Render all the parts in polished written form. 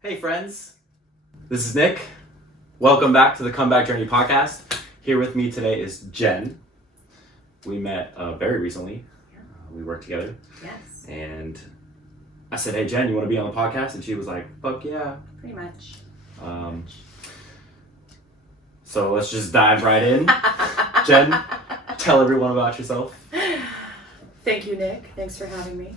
Hey friends, this is Nick. Welcome back to the Comeback Journey podcast. Here with me today is Jen. We met very recently. We worked together. Yes. And I said, hey Jen, you want to be on the podcast? And she was like, fuck yeah. Pretty much. So let's just dive right in. Jen, tell everyone about yourself. Thank you, Nick. Thanks for having me.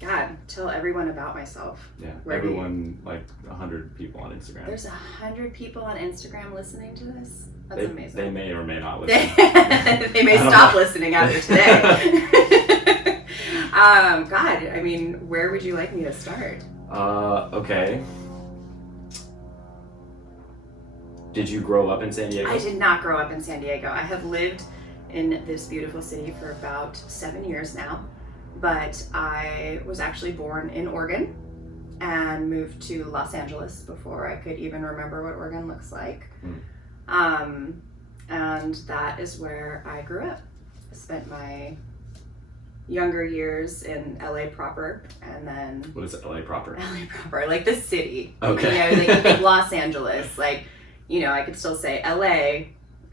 God, tell everyone about myself. Yeah, everyone, like 100 people on Instagram. There's 100 people on Instagram listening to this? That's amazing. They may or may not listen. They may stop listening after today. God, I mean, where would you like me to start? Okay. Did you grow up in San Diego? I did not grow up in San Diego. I have lived in this beautiful city for about 7 years now. But I was actually born in Oregon and moved to Los Angeles before I could even remember what Oregon looks like. And that is where I grew up. I spent my younger years in LA proper, and then... What is LA proper? LA proper, like the city. Okay. You know, like you think Los Angeles, like, you know, I could still say LA,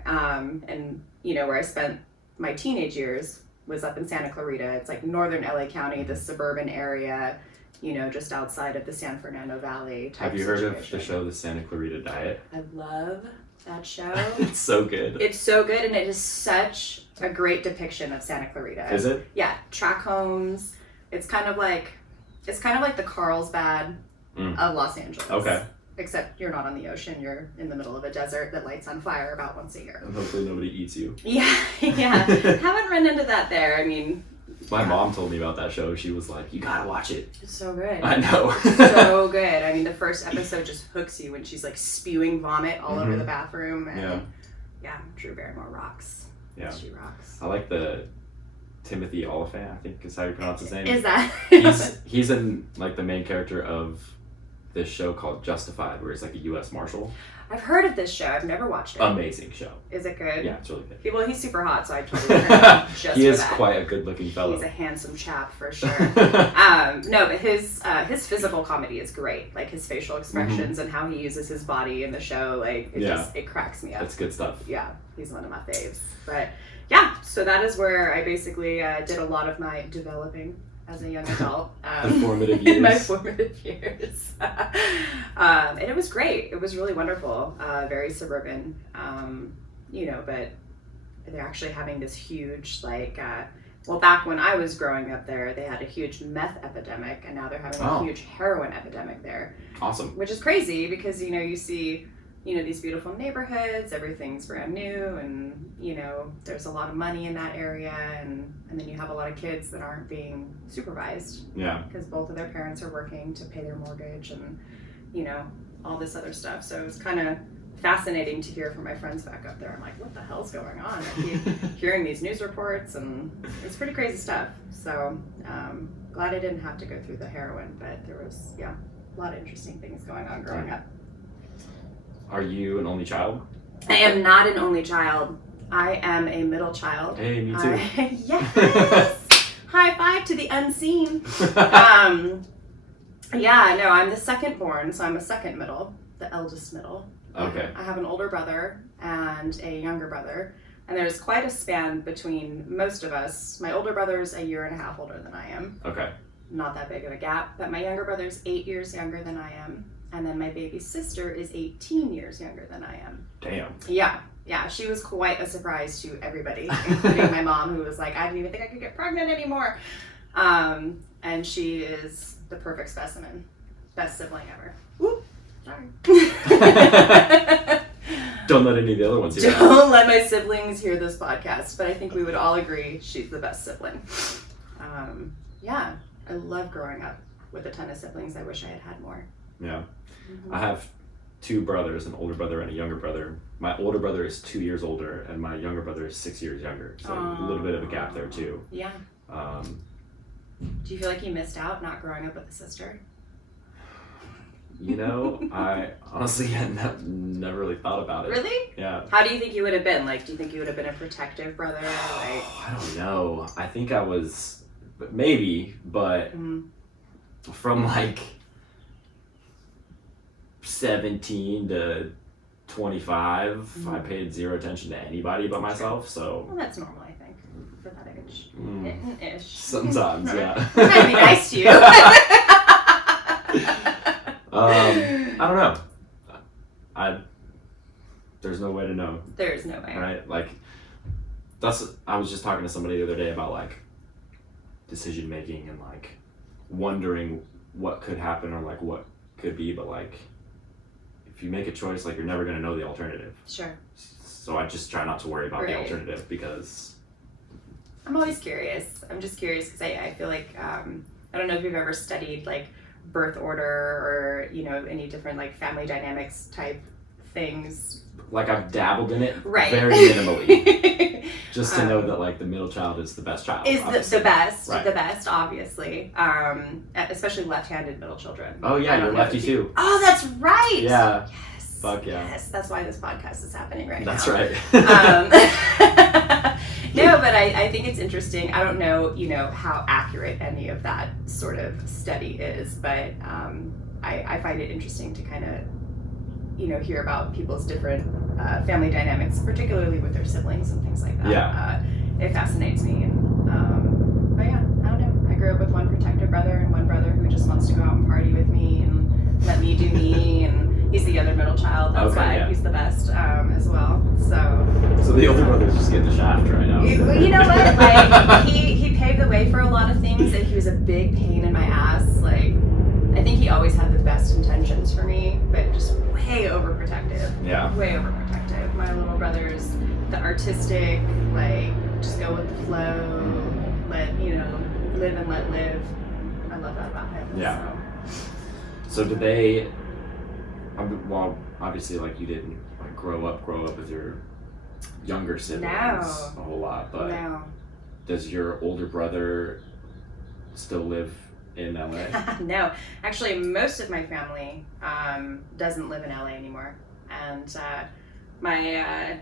and, you know, where I spent my teenage years was up in Santa Clarita. It's like northern LA County, the suburban area, you know, just outside of the San Fernando Valley type. Have you heard of the show The Santa Clarita Diet? I love that show. It's so good. It's so good, and it is such a great depiction of Santa Clarita. Is it? Yeah, track homes. It's kind of like the Carlsbad of Los Angeles. Okay. Except you're not on the ocean, you're in the middle of a desert that lights on fire about once a year. And hopefully nobody eats you. Yeah. Haven't run into that there. I mean... My mom told me about that show. She was like, you gotta watch it. It's so good. I know. So good. I mean, the first episode just hooks you when she's like spewing vomit all over the bathroom. And yeah, Drew Barrymore rocks. Yeah. She rocks. I like the Timothy Oliphant, I think is how you pronounce his name. Is that? he's in like the main character of this show called Justified, where he's like a U.S. Marshal. I've heard of this show. I've never watched it. Amazing show. Is it good? Yeah, it's really good. Well, he's super hot, so I totally recommend just He is for that. quite a good-looking fellow. He's a handsome chap for sure. No, but his physical comedy is great. Like his facial expressions and how he uses his body in the show. Like it cracks me up. That's good stuff. Yeah, he's one of my faves. But yeah, so that is where I basically did a lot of my developing as a young adult. The formative years. My formative years. And it was great. It was really wonderful. Very suburban, you know, but they're actually having this huge, like, well, back when I was growing up there, they had a huge meth epidemic, and now they're having a huge heroin epidemic there. Awesome. Which is crazy because, you know, you see, you know, these beautiful neighborhoods, everything's brand new, and, you know, there's a lot of money in that area, and then you have a lot of kids that aren't being supervised. Yeah. Because both of their parents are working to pay their mortgage and, you know, all this other stuff. So it was kind of fascinating to hear from my friends back up there. I'm like, what the hell's going on? I keep hearing these news reports, and it's pretty crazy stuff. So glad I didn't have to go through the heroin, but there was, a lot of interesting things going on growing up. Are you an only child? I am not an only child. I am a middle child. Hey, me too. Yes! High five to the unseen. Yeah, no, I'm the second born, so I'm a second middle, the eldest middle. Okay. I have an older brother and a younger brother, and there's quite a span between most of us. My older brother's a year and a half older than I am. Okay. Not that big of a gap, but my younger brother's 8 years younger than I am. And then my baby sister is 18 years younger than I am. Damn. Yeah, she was quite a surprise to everybody, including my mom, who was like, I didn't even think I could get pregnant anymore. And she is the perfect specimen. Best sibling ever. Whoop, sorry. Don't let any of the other ones hear that. Don't let my siblings hear this podcast, but I think we would all agree she's the best sibling. Yeah, I love growing up with a ton of siblings. I wish I had had more. Yeah. I have two brothers, an older brother and a younger brother. My older brother is 2 years older, and my younger brother is 6 years younger. So a little bit of a gap there too. Yeah. Do you feel like you missed out not growing up with a sister? You know, I honestly had never really thought about it. Really? Yeah. How do you think you would have been? Like, do you think you would have been a protective brother? Like, I don't know. I think I was, maybe, but from like 17 to 25, I paid zero attention to anybody but myself. So well, that's normal, I think, for that age. Ish. Sometimes, yeah. I'm trying to be nice to you. I don't know. There's no way to know. There's no way. Right? Like, I was just talking to somebody the other day about like decision making and like wondering what could happen or like what could be, but like if you make a choice, like you're never going to know the alternative. Sure. So I just try not to worry about the alternative because I'm always curious. I'm just curious because I feel like I don't know if you've ever studied like birth order or any different like family dynamics type things. Like I've dabbled in it right. very minimally, just to know that like the middle child is the best child. Is the best, right. The best, obviously. Especially left-handed middle children. Oh yeah, you're lefty too. Oh, that's right. Yeah. Yes. Fuck yeah. Yes, that's why this podcast is happening right that's now. That's right. No, but I think it's interesting. I don't know, how accurate any of that sort of study is, but I find it interesting to kind of hear about people's different family dynamics, particularly with their siblings and things like that. Yeah. It fascinates me. And, but yeah, I don't know. I grew up with one protective brother and one brother who just wants to go out and party with me and let me do me. And he's the other middle child. That's why he's the best as well. So the older brother's just getting the shaft right now. You know what? Like he paved the way for a lot of things, and he was a big pain in my ass. Like I think he always had the best intentions for me, but just way overprotective. Yeah. Way overprotective. My little brother's the artistic, like, just go with the flow, live and let live. I love that about him. Yeah. So did they, well, obviously, like, you didn't like grow up with your younger siblings a whole lot, but does your older brother still live in LA? No, actually, most of my family doesn't live in LA anymore, and so my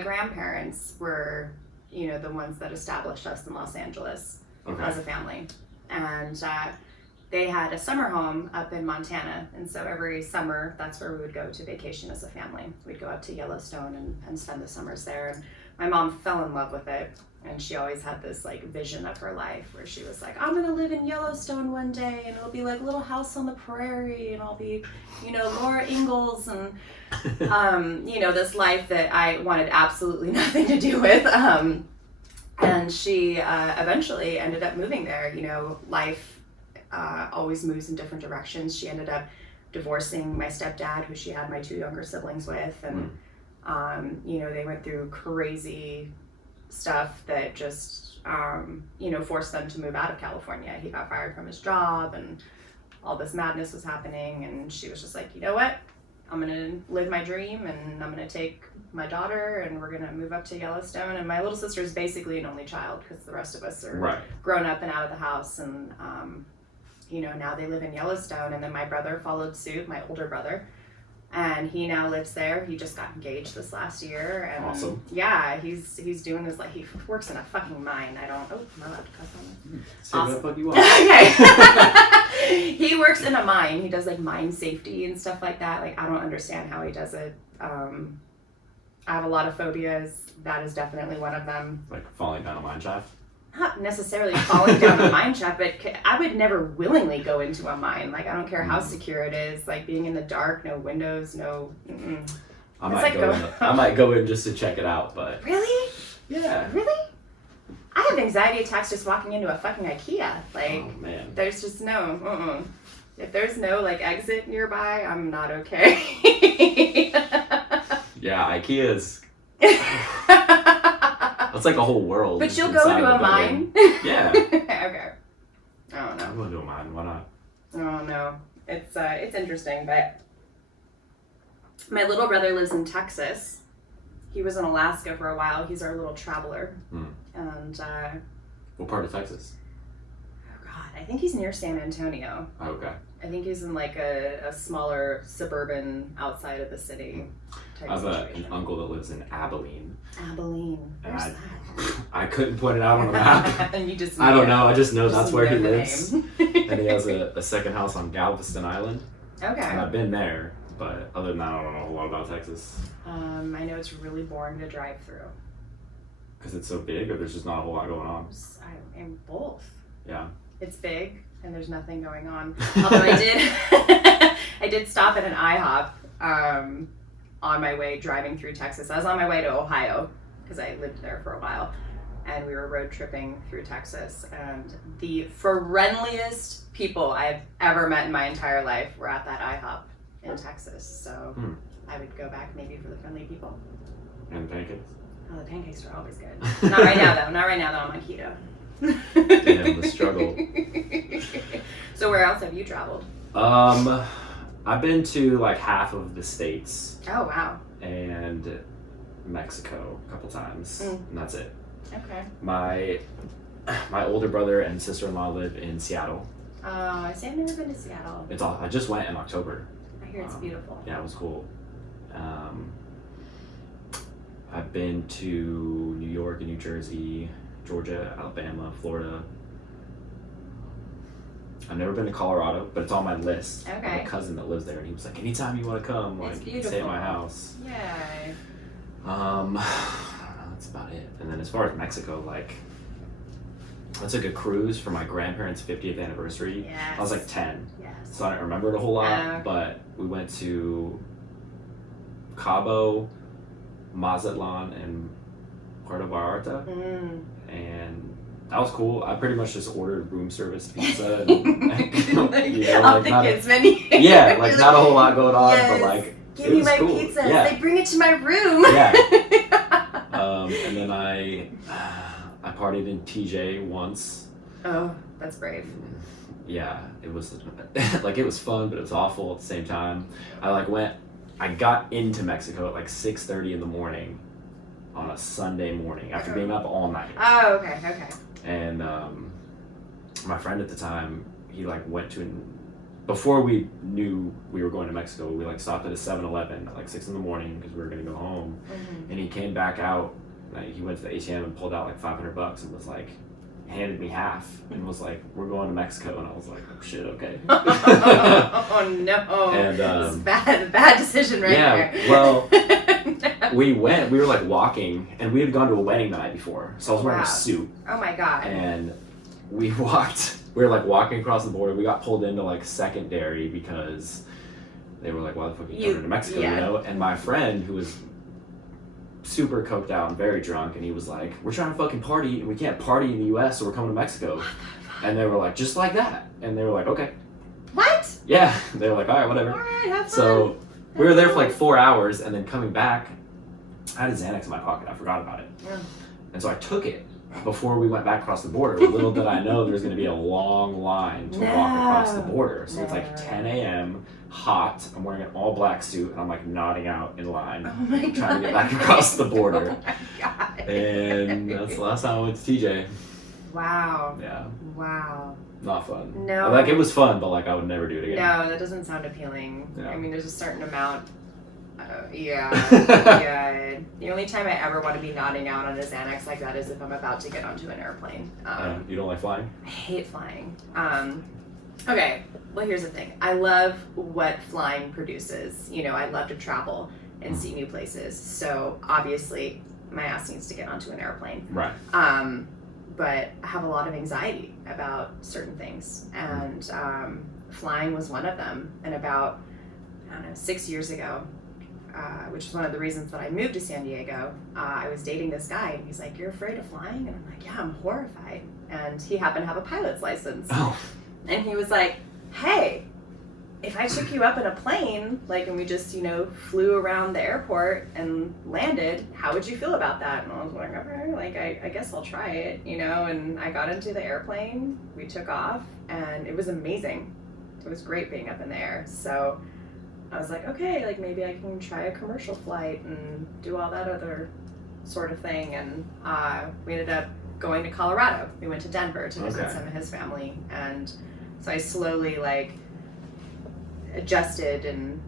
grandparents were, the ones that established us in Los Angeles as a family, and they had a summer home up in Montana, and so every summer that's where we would go to vacation as a family. We'd go up to Yellowstone and spend the summers there, and my mom fell in love with it. And she always had this like vision of her life where she was like, I'm gonna live in Yellowstone one day, and it'll be like Little House on the Prairie, and I'll be, Laura Ingalls, and this life that I wanted absolutely nothing to do with. And she eventually ended up moving there. Life always moves in different directions. She ended up divorcing my stepdad, who she had my two younger siblings with, and they went through crazy stuff that just forced them to move out of California. He got fired from his job, and all this madness was happening, and she was just like, you know what, I'm gonna live my dream, and I'm gonna take my daughter, and we're gonna move up to Yellowstone. And my little sister is basically an only child because the rest of us are grown up and out of the house, and now they live in Yellowstone. And then my brother followed suit, my older brother, and he now lives there. He just got engaged this last year, and awesome. Yeah, he's doing this, like, he works in a fucking mine. Am I allowed to cuss on this? Say what the fuck you want. Okay. He works in a mine. He does like mine safety and stuff like that. Like, I don't understand how he does it. I have a lot of phobias. That is definitely one of them. Like falling down a mine shaft? Not necessarily falling down a mine shaft, but I would never willingly go into a mine. Like, I don't care how secure it is. Like, being in the dark, no windows, no. I might go in just to check it out, but. Really? Yeah. Really? I have anxiety attacks just walking into a fucking IKEA. Like, oh, man. There's just no. If there's no like exit nearby, I'm not okay. Yeah, IKEA's. That's like a whole world. But you'll go into a mine? Yeah. Okay. I don't know. I'm going to a mine. Why not? Oh, no. It's interesting, but my little brother lives in Texas. He was in Alaska for a while. He's our little traveler. And what part of Texas? Oh, God. I think he's near San Antonio. Oh, okay. I think he's in like a smaller suburban outside of the city. I have an uncle that lives in Abilene. Abilene. Where's that? I couldn't point it out on the map. And you just I don't know. I just know that's where he lives. And he has a second house on Galveston Island. Okay. And I've been there, but other than that, I don't know a whole lot about Texas. I know it's really boring to drive through. Because it's so big, or there's just not a whole lot going on? I'm both. Yeah. It's big, and there's nothing going on. Although I did stop at an IHOP on my way driving through Texas. I was on my way to Ohio, because I lived there for a while. And we were road tripping through Texas, and the friendliest people I've ever met in my entire life were at that IHOP in Texas. So I would go back maybe for the friendly people. And the pancakes? Oh, the pancakes are always good. Not right now though. Not right now though. I'm on keto. Damn, the struggle. So where else have you traveled? I've been to like half of the states. Oh wow. And Mexico a couple times, and that's it. Okay. My older brother and sister-in-law live in Seattle. Oh, I see. I've never been to Seattle. I just went in October. I hear it's beautiful. Yeah, it was cool. I've been to New York and New Jersey, Georgia, Alabama, Florida. I've never been to Colorado, but it's on my list. Okay. I have a cousin that lives there, and he was like, anytime you want to come, like, you can stay at my house. Yay. I don't know, that's about it. And then as far as Mexico, like, I took a cruise for my grandparents' 50th anniversary. Yes. I was like 10, Yes. so I don't remember it a whole lot, Okay. but we went to Cabo, Mazatlan, and Puerto Vallarta, and that was cool. I pretty much just ordered room service pizza. And, Off the kids' menu. Yeah, like not a whole lot going on, yes. but like give me my cool. pizza. Yeah. They bring it to my room. Yeah. And then I partied in TJ once. Oh, that's brave. Yeah, it was like it was fun, but it was awful at the same time. I got into Mexico at like 6:30 in the morning on a Sunday morning after being up all night. Oh, okay. And my friend at the time, he like went to before we knew we were going to Mexico, we like stopped at a 7-Eleven at like 6 in the morning because we were gonna go home. And he came back out, like, he went to the ATM and pulled out like $500 and was like, handed me half and was like, we're going to Mexico. And I was like, oh shit, okay. Oh no. And this is bad decision right there. Yeah, well, we were like walking, and we had gone to a wedding the night before, so I was wearing a suit. Oh my god. And we were like walking across the border. We got pulled into like secondary because they were like, why the fuck are you coming to Mexico, you know? And my friend, who was super coked out and very drunk, and he was like, we're trying to fucking party, and we can't party in the US, so we're coming to Mexico. And they were like, just like that. And they were like, okay. What? Yeah. They were like, all right, whatever. All right, have fun. So we were there for like 4 hours, and then coming back, I had a Xanax in my pocket. I forgot about it. Yeah. And so I took it before we went back across the border. Little did I know there was going to be a long line to walk across the border. So it's like 10 a.m., hot. I'm wearing an all-black suit, and I'm like nodding out in line, trying to get back across the border. Oh my god. And that's the last time I went to TJ. Wow. Yeah. Wow. Not fun. No. Like, it was fun, but like I would never do it again. No, that doesn't sound appealing. Yeah. I mean, there's a certain amount. Yeah. The only time I ever want to be nodding out on a Xanax like that is if I'm about to get onto an airplane. You don't like flying? I hate flying. Okay, well, here's the thing. I love what flying produces. You know, I love to travel and see new places. So obviously, my ass needs to get onto an airplane. Right. But I have a lot of anxiety about certain things, and flying was one of them. And about, 6 years ago, which is one of the reasons that I moved to San Diego, I was dating this guy, and he's like, "You're afraid of flying?" And I'm like, "Yeah, I'm horrified." And he happened to have a pilot's license. Oh. And he was like, "Hey, if I took you up in a plane, like, and we just, flew around the airport and landed, how would you feel about that?" And I was like, "Okay, like, I guess I'll try it, And I got into the airplane, we took off, and it was amazing. It was great being up in the air. So I was like, okay, like, maybe I can try a commercial flight and do all that other sort of thing. And we ended up going to Colorado. We went to Denver to visit some of his family. And so I slowly, like, adjusted and,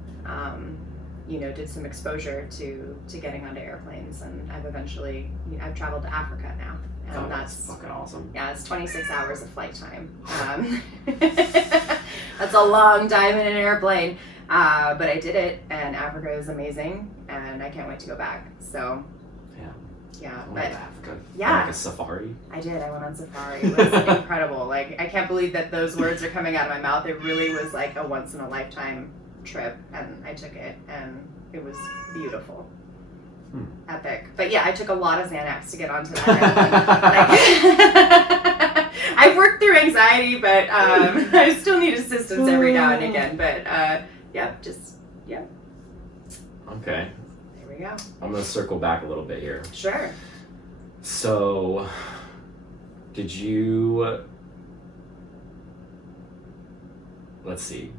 did some exposure to getting onto airplanes. And I've traveled to Africa now. And that's fucking awesome. Yeah, it's 26 hours of flight time. That's a long time in an airplane. But I did it, and Africa is amazing, and I can't wait to go back. So, yeah. But Africa. Yeah, like a safari. I did. I went on safari. It was incredible. Like, I can't believe that those words are coming out of my mouth. It really was like a once in a lifetime trip, and I took it, and it was beautiful. Epic. But yeah, I took a lot of Xanax to get onto that. I've worked through anxiety, but I still need assistance every now and again. But yeah. Okay. There we go. I'm gonna circle back a little bit here. Sure. So, did you? Let's see.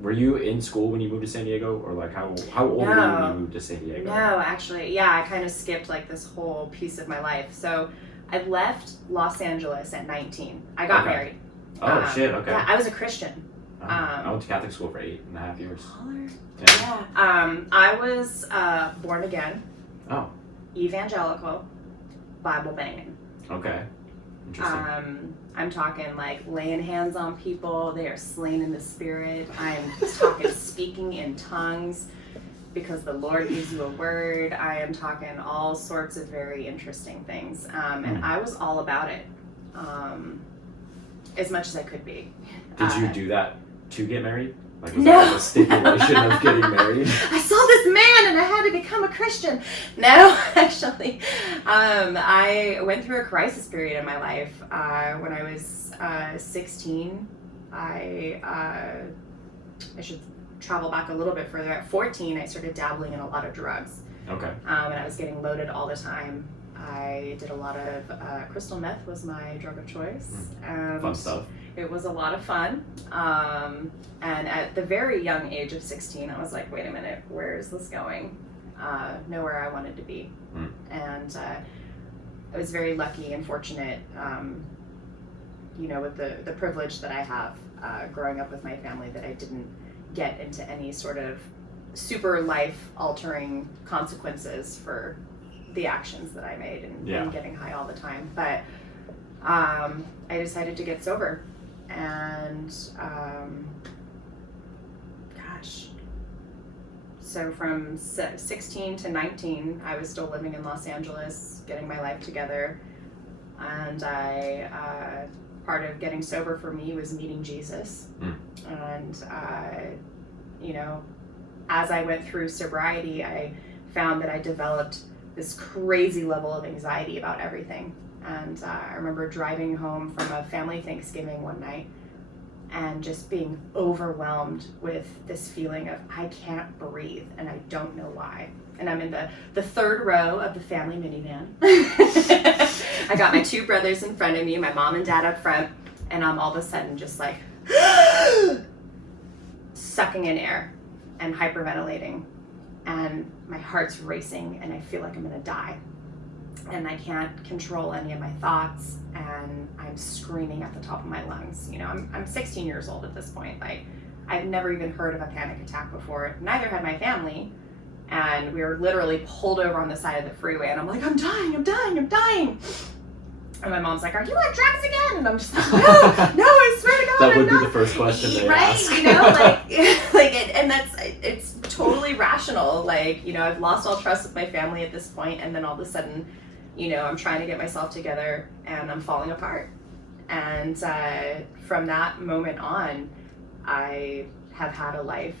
Were you in school when you moved to San Diego, or like how old were you when you moved to San Diego? No, actually, yeah, I kind of skipped like this whole piece of my life. So I left Los Angeles at 19. I got married. Oh shit! Okay. Yeah, I was a Christian. I went to Catholic school for 8.5 years. Yeah. I was born again. Oh. Evangelical, Bible banging. Okay. Interesting. I'm talking like laying hands on people. They are slain in the spirit. I'm talking speaking in tongues because the Lord gives you a word. I am talking all sorts of very interesting things. And I was all about it as much as I could be. Did you do that to get married? Like, was no. that like a stipulation of getting married? I saw this man and I had to become a Christian. No, actually. I went through a crisis period in my life. When I was 16, I should travel back a little bit further. At 14, I started dabbling in a lot of drugs. Okay. And I was getting loaded all the time. I did a lot of crystal meth was my drug of choice. And fun stuff. It was a lot of fun. And at the very young age of 16, I was like, wait a minute, where is this going? Nowhere I wanted to be. And I was very lucky and fortunate, with the privilege that I have growing up with my family, that I didn't get into any sort of super life-altering consequences for the actions that I made and getting high all the time. But I decided to get sober. And so from 16 to 19, I was still living in Los Angeles, getting my life together. And part of getting sober for me was meeting Jesus. And as I went through sobriety, I found that I developed this crazy level of anxiety about everything. And I remember driving home from a family Thanksgiving one night and just being overwhelmed with this feeling of I can't breathe and I don't know why. And I'm in the third row of the family minivan. I got my two brothers in front of me, my mom and dad up front, and I'm all of a sudden just like sucking in air and hyperventilating. And my heart's racing and I feel like I'm gonna die. And I can't control any of my thoughts, and I'm screaming at the top of my lungs. I'm 16 years old at this point. Like, I've never even heard of a panic attack before. Neither had my family. And we were literally pulled over on the side of the freeway, and I'm like, I'm dying. And my mom's like, are you on drugs again? And I'm just like, no, I swear to God, that would be the first question they ask. It's totally rational. Like, I've lost all trust with my family at this point, and then all of a sudden, I'm trying to get myself together and I'm falling apart. And from that moment on, I have had a life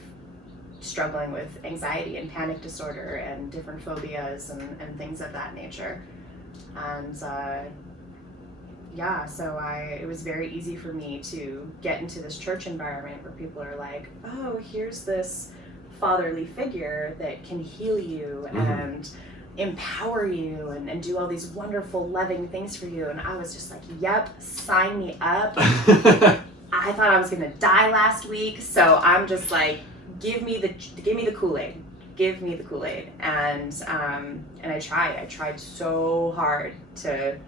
struggling with anxiety and panic disorder and different phobias and things of that nature. And it was very easy for me to get into this church environment where people are like, oh, here's this fatherly figure that can heal you and empower you and do all these wonderful, loving things for you. And I was just like, yep, sign me up. I thought I was gonna die last week, so I'm just like, give me the Kool-Aid. Give me the Kool-Aid. And I tried so hard to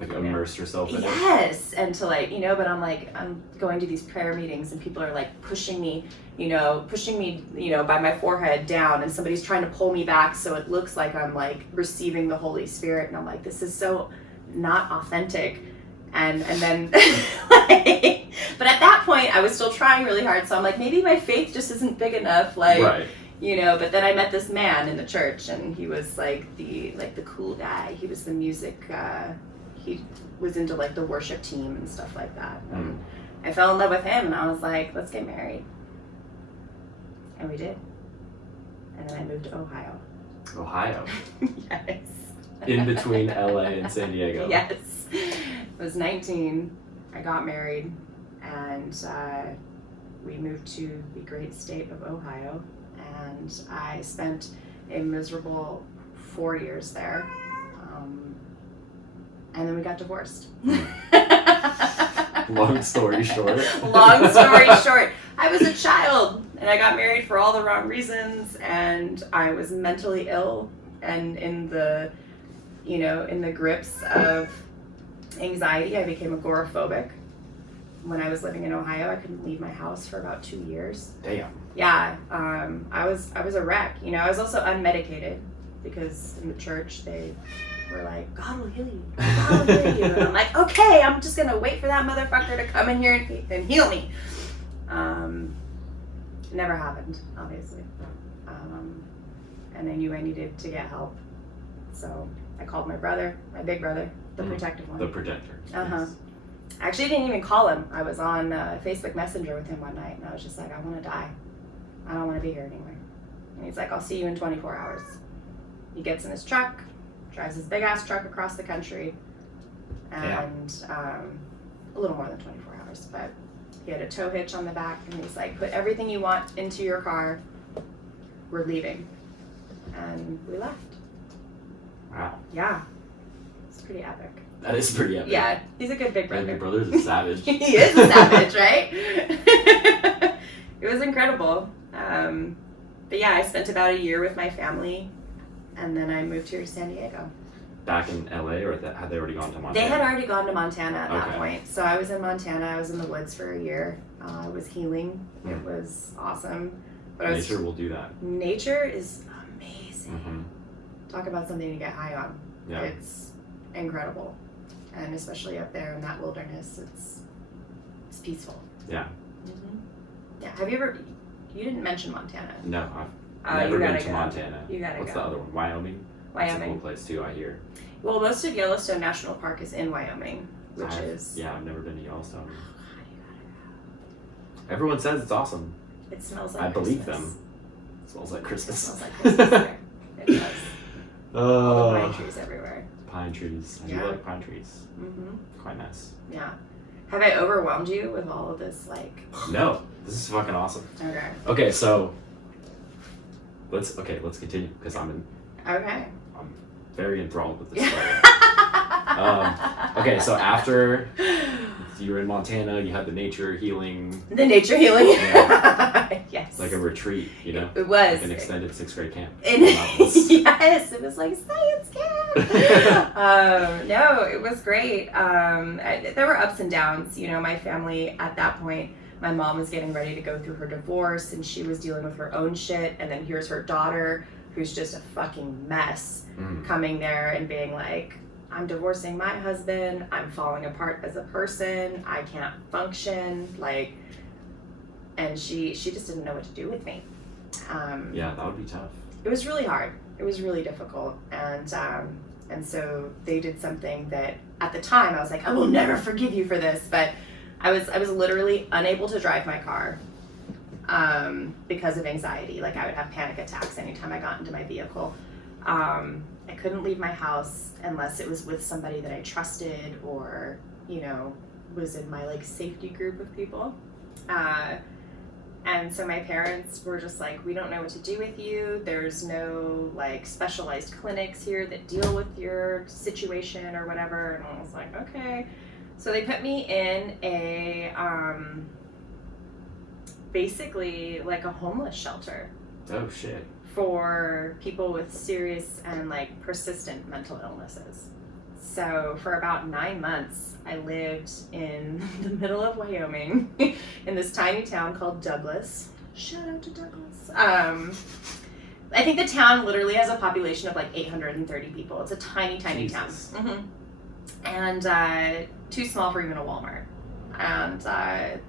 Like immerse yourself in it? Yes, and to like, but I'm going to these prayer meetings and people are like pushing me, by my forehead down, and somebody's trying to pull me back so it looks like I'm like receiving the Holy Spirit, and I'm like, this is so not authentic. And then, like, but at that point I was still trying really hard, so I'm like, maybe my faith just isn't big enough, like, right. But then I met this man in the church, and he was like the cool guy. He was the music, he was into like the worship team and stuff like that. And I fell in love with him, and I was like, let's get married. And we did. And then I moved to Ohio. Ohio? Yes. In between LA and San Diego? Yes. I was 19. I got married, and we moved to the great state of Ohio. And I spent a miserable 4 years there. And then we got divorced. Long story short. Long story short. I was a child, and I got married for all the wrong reasons, and I was mentally ill and in the grips of anxiety. I became agoraphobic. When I was living in Ohio, I couldn't leave my house for about 2 years. Damn. Yeah, I was a wreck. I was also unmedicated because in the church they were like, God will heal you. God will heal you. And I'm like, okay, I'm just gonna wait for that motherfucker to come in here and heal me. It never happened, obviously. And I knew I needed to get help, so I called my brother, my big brother, the protective one. The protector. Yes. I actually didn't even call him. I was on Facebook Messenger with him one night, and I was just like, I want to die. I don't want to be here anymore. And he's like, I'll see you in 24 hours. He gets in his truck, drives his big-ass truck across the country, and a little more than 24 hours, but he had a tow hitch on the back, and he's like, put everything you want into your car. We're leaving. And we left. Wow. Yeah. It's pretty epic. That is pretty epic. Yeah, he's a good big brother. Your brother's a savage. He is a savage, right? It was incredible. But yeah, I spent about a year with my family, and then I moved here to San Diego. Back in LA, or had they already gone to Montana? They had already gone to Montana at that point. So I was in Montana. I was in the woods for a year. I was healing. It was awesome. But Nature will do that. Nature is amazing. Mm-hmm. Talk about something to get high on. Yeah. It's incredible. And especially up there in that wilderness, it's peaceful. Yeah. Mm-hmm. Yeah. Have you ever? You didn't mention Montana. No, I've never been to Montana. You gotta What's go. the other one? Wyoming. That's a cool place too, I hear. Well, most of Yellowstone National Park is in Wyoming, which is. Yeah, I've never been to Yellowstone. Everyone says it's awesome. It smells like. I Christmas. believe them. It smells like Christmas. It smells like Christmas there. It does. All the pine Oh, trees everywhere. pine trees. I do like pine trees. Mm-hmm. Quite nice. Yeah. Have I overwhelmed you with all of this, like? No, this is fucking awesome. Okay. Okay, so let's continue because I'm very enthralled with this story. Okay, so after you were in Montana, you had the nature healing. The nature healing. Yeah. Yes. Like a retreat, It was. Like an extended 6th grade camp. Yes, it was like science camp. No, it was great. There were ups and downs. My family at that point, my mom was getting ready to go through her divorce, and she was dealing with her own shit. And then here's her daughter, who's just a fucking mess, coming there and being like, I'm divorcing my husband, I'm falling apart as a person, I can't function, and she just didn't know what to do with me. Yeah, that would be tough. It was really hard. It was really difficult, and so they did something that at the time I was like, I will never forgive you for this, but I was literally unable to drive my car because of anxiety. Like, I would have panic attacks anytime I got into my vehicle. I couldn't leave my house unless it was with somebody that I trusted or, was in my safety group of people. And so my parents were just like, we don't know what to do with you. There's no specialized clinics here that deal with your situation or whatever. And I was like, okay. So they put me in a, basically a homeless shelter. Oh shit. For people with serious and persistent mental illnesses. So for about 9 months, I lived in the middle of Wyoming in this tiny town called Douglas. Shout out to Douglas. I think the town literally has a population of like 830 people. It's a tiny, tiny Jesus. town. And too small for even a Walmart. And I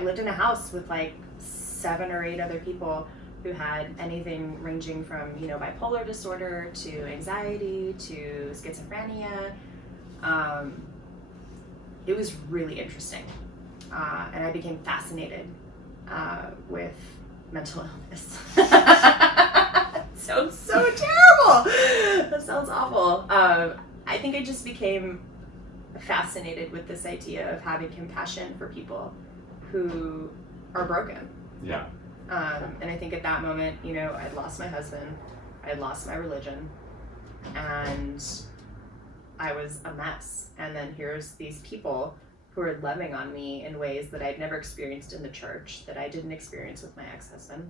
lived in a house with like 7 or 8 other people who had anything ranging from, bipolar disorder to anxiety to schizophrenia. It was really interesting. And I became fascinated with mental illness. Sounds so terrible. That sounds awful. I think I just became fascinated with this idea of having compassion for people who are broken. Yeah. And I think at that moment, I'd lost my husband, I'd lost my religion, and I was a mess. And then here's these people who are loving on me in ways that I'd never experienced in the church, that I didn't experience with my ex-husband.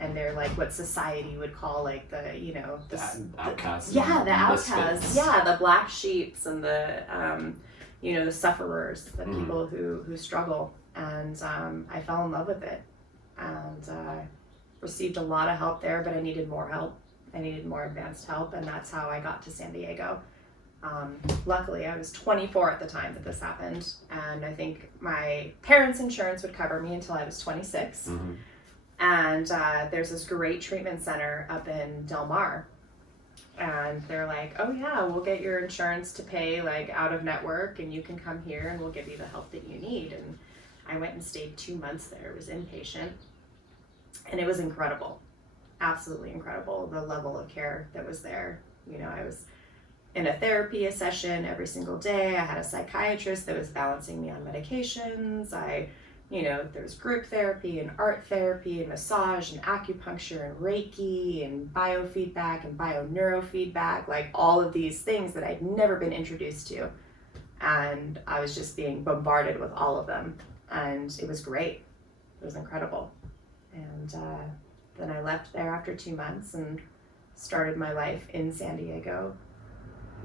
And they're like what society would call like the outcasts. Yeah, the outcasts. Yeah, the black sheeps and the the sufferers, the people who struggle. And I fell in love with it, and received a lot of help there, but I needed more help. I needed more advanced help, and that's how I got to San Diego. Luckily, I was 24 at the time that this happened, and I think my parents' insurance would cover me until I was 26. Mm-hmm. And there's this great treatment center up in Del Mar, and they're like, oh yeah, we'll get your insurance to pay like out of network, and you can come here and we'll give you the help that you need. And I went and stayed 2 months there. It was inpatient, and it was incredible, absolutely incredible, the level of care that was there. I was in a therapy session every single day. I had a psychiatrist that was balancing me on medications. There was group therapy and art therapy and massage and acupuncture and Reiki and biofeedback and bioneurofeedback, like all of these things that I'd never been introduced to. And I was just being bombarded with all of them. And it was great. It was incredible. And then I left there after 2 months and started my life in San Diego,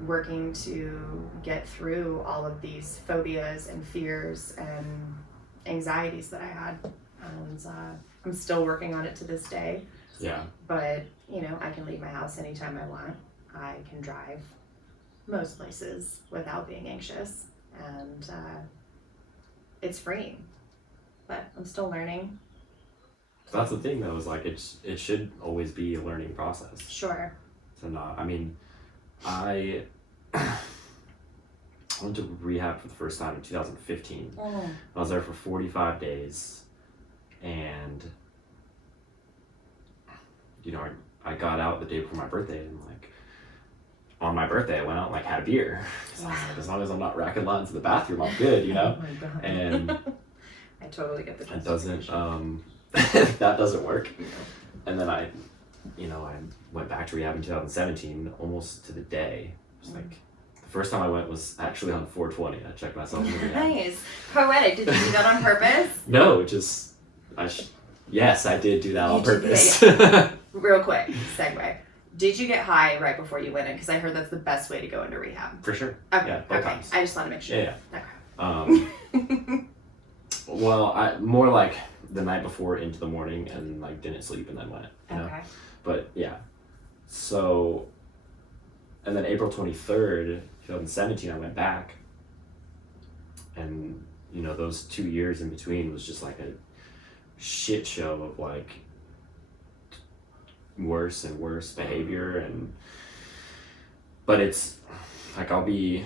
working to get through all of these phobias and fears and anxieties that I had. And I'm still working on it to this day. Yeah. But, I can leave my house anytime I want. I can drive most places without being anxious. And it's freeing. But I'm still learning. So that's the thing, though, is like it should always be a learning process. Sure. So I went to rehab for the first time in 2015. I was there for 45 days, and I got out the day before my birthday, and like on my birthday I went out and like had a beer. So I was like, as long as I'm not racking lines in the bathroom, I'm good, Oh my God. And I totally get the it doesn't that doesn't work. And then I went back to rehab in 2017, almost to the day. It was like the first time I went was actually on 420. I checked myself in the rehab. Nice. Poetic. Did you do that on purpose? No, yes, I did do that on purpose. Real quick, segue. Did you get high right before you went in? Because I heard that's the best way to go into rehab. For sure. Okay. Yeah, both Okay. times. I just want to make sure. Yeah. Okay. Well, I more like the night before into the morning, and like didn't sleep and then went. Okay. But yeah. So, and then April 23rd, 2017, I went back, and those 2 years in between was just like a shit show of like worse and worse behavior. But it's like I'll be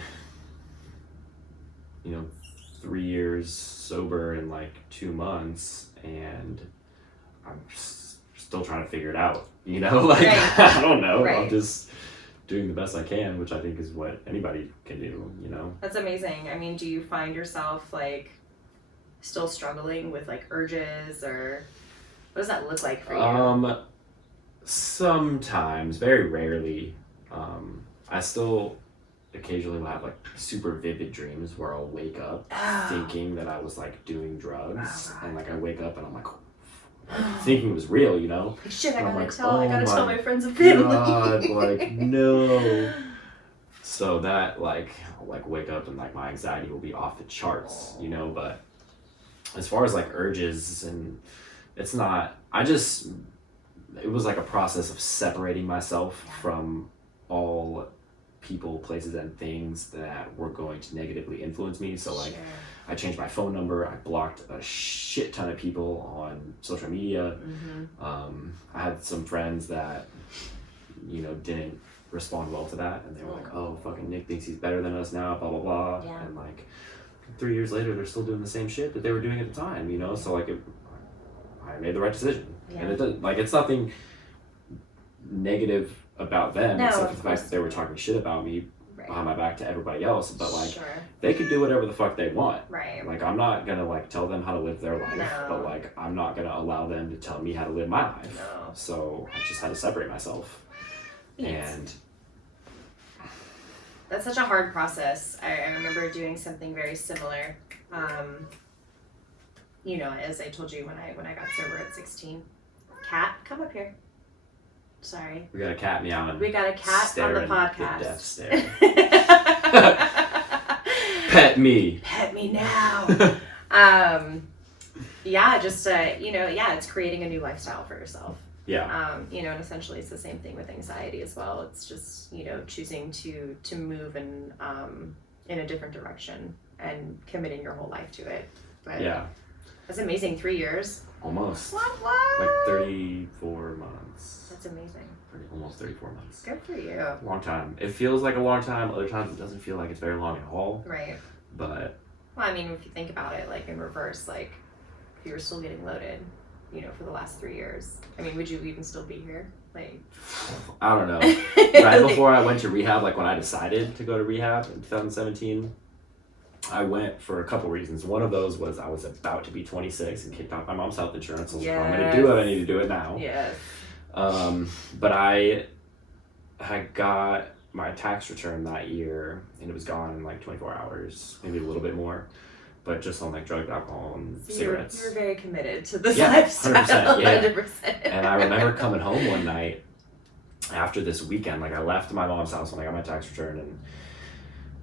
3 years sober in like 2 months, and I'm still trying to figure it out, Right. I don't know. Right. I'm just doing the best I can, which I think is what anybody can do, That's amazing. I mean, do you find yourself like still struggling with like urges, or what does that look like for you? Sometimes, very rarely. I still occasionally will have like super vivid dreams where I'll wake up thinking that I was like doing drugs, and like I wake up and I'm like, thinking it was real, you know. Shit, I gotta like, tell my friends and family. God, like no. So that like I'll like wake up and like my anxiety will be off the charts, you know. But as far as like urges, and it's not. It was like a process of separating myself from all people, places, and things that were going to negatively influence me. So like I changed my phone number, I blocked a shit ton of people on social media. I had some friends that, you know, didn't respond well to that, and they were like, oh, fucking Nick thinks he's better than us now, blah blah blah. And like 3 years later they're still doing the same shit that they were doing at the time, you know. So like I made the right decision. And it doesn't, like, it's nothing negative about them, except for the fact that they were talking shit about me behind my back to everybody else. But like they could do whatever the fuck they want. Like I'm not gonna like tell them how to live their life, but like I'm not gonna allow them to tell me how to live my life. So I just had to separate myself. And that's such a hard process. I remember doing something very similar. You know, as I told you when I got sober at 16. Cat, come up here. Sorry. We got a cat meowing. We got a cat on the podcast. The death stare. Pet me. Pet me now. Just you know, it's creating a new lifestyle for yourself. You know, and essentially it's the same thing with anxiety as well. It's just, you know, choosing to move in a different direction and committing your whole life to it. But that's amazing. 3 years. Almost. What? Like 34 months. That's amazing. Almost 34 months. Good for you. Long time. It feels like a long time. Other times it doesn't feel like it's very long at all. Right. But. Well, I mean, if you think about it, like in reverse, like if you were still getting loaded, you know, for the last 3 years, I mean, would you even still be here? Like. I don't know. Right before I went to rehab, like when I decided to go to rehab in 2017. I went for a couple reasons. One of those was I was about to be 26 and kicked off my mom's health insurance. So I'm going to do it. I need to do it now. But I got my tax return that year, and it was gone in like 24 hours, maybe a little bit more, but just on like drugs, alcohol, and cigarettes. You were very committed to this lifestyle. 100%. And I remember coming home one night after this weekend. Like I left my mom's house when I got my tax return, and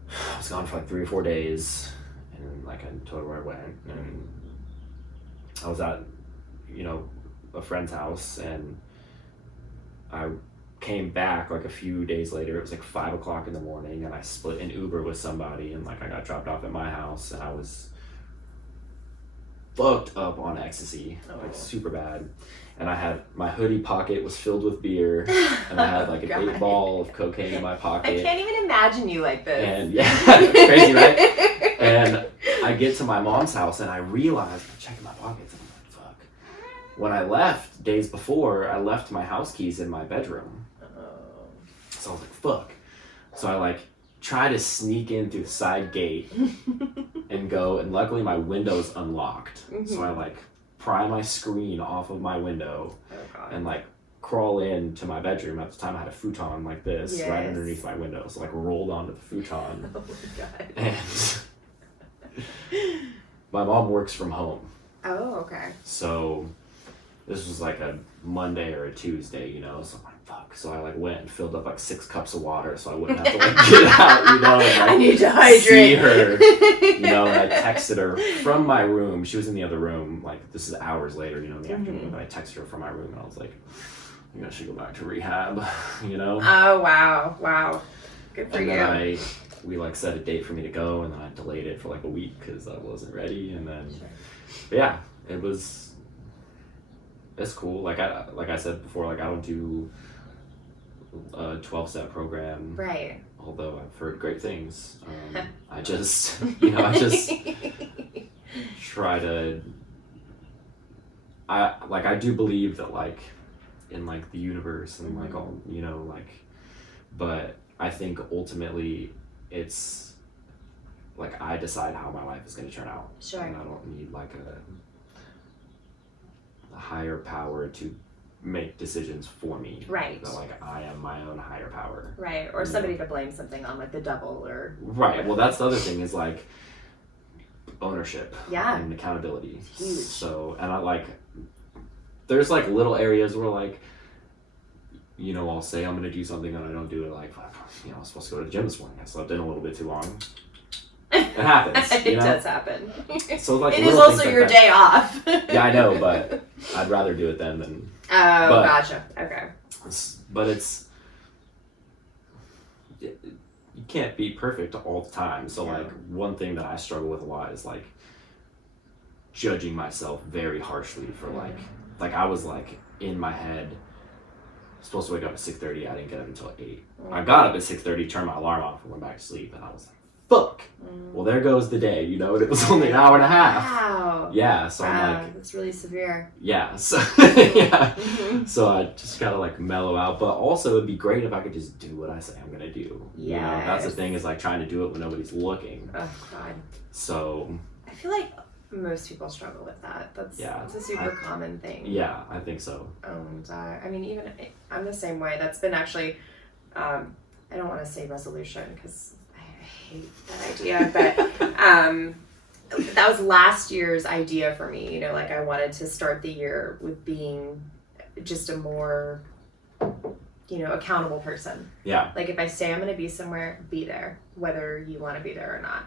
I was gone for like 3 or 4 days, and like I told her where I went, and I was at, you know, a friend's house, and I came back like a few days later. It was like 5 o'clock in the morning, and I split an Uber with somebody, and like I got dropped off at my house, and I was fucked up on ecstasy, like super bad. And I had my hoodie pocket was filled with beer, and I had like an 8 ball of cocaine in my pocket. I can't even imagine you like this. And it's crazy, right? And I get to my mom's house, and I realize I'm checking my pockets, and I'm like, fuck. When I left days before, I left my house keys in my bedroom. So I was like, fuck. So I like try to sneak in through the side gate and go, and luckily my window's unlocked. So I like pry my screen off of my window and like crawl into my bedroom. At the time I had a futon like this right underneath my window, so like rolled onto the futon. Oh my god. And my mom works from home. Oh, okay. So this was like a Monday or a Tuesday, you know, so I'm like, fuck. So I like went and filled up like 6 cups of water so I wouldn't have to like get out, you know, and like I need to hydrate. See her, you know, and I texted her from my room. She was in the other room, like this is hours later, you know, in the afternoon, but I texted her from my room, and I was like, I think I should go back to rehab, you know? Oh, wow. Good for you. We like set a date for me to go, and then I delayed it for like a week because I wasn't ready, and then, but yeah, it's cool. Like I said before, like I don't do a 12-step program. Right. Although I've heard great things. I just, you know, I just try to, I do believe that like in like the universe and like all, you know, like, but I think ultimately it's like I decide how my life is going to turn out. Sure. And I don't need like a higher power to make decisions for me. Right. That like I am my own higher power. Right. Or somebody to blame something on, like the devil or. Right. Well, that's the other thing is like ownership. Yeah. And accountability. It's huge. So, and I like, there's like little areas where like, you know, I'll say I'm going to do something and I don't do it. Like, you know, I was supposed to go to the gym this morning. I slept in a little bit too long. It happens. It does happen. So like, it is also your day off. Yeah, I know, but I'd rather do it then than. Oh, gotcha. Okay. But it's, you can't be perfect all the time. So like, one thing that I struggle with a lot is like judging myself very harshly for like I was like in my head supposed to wake up at 6:30. I didn't get up until 8. I got up at 6:30, turned my alarm off, and went back to sleep. And I was like, "Fuck!" Well, there goes the day. You know, and it was only an hour and a half. Wow. Yeah. So I'm like, that's really severe. Yeah. So yeah. So I just gotta like mellow out. But also, it'd be great if I could just do what I say I'm gonna do. Yes. You know, that's the thing is like trying to do it when nobody's looking. Oh God. So. I feel like most people struggle with that. That's a super common thing. Yeah, I think so. And I mean, even I'm the same way. That's been actually, I don't want to say resolution because I hate that idea, but that was last year's idea for me. You know, like I wanted to start the year with being just a more, you know, accountable person. Yeah. Like if I say I'm going to be somewhere, be there, whether you want to be there or not.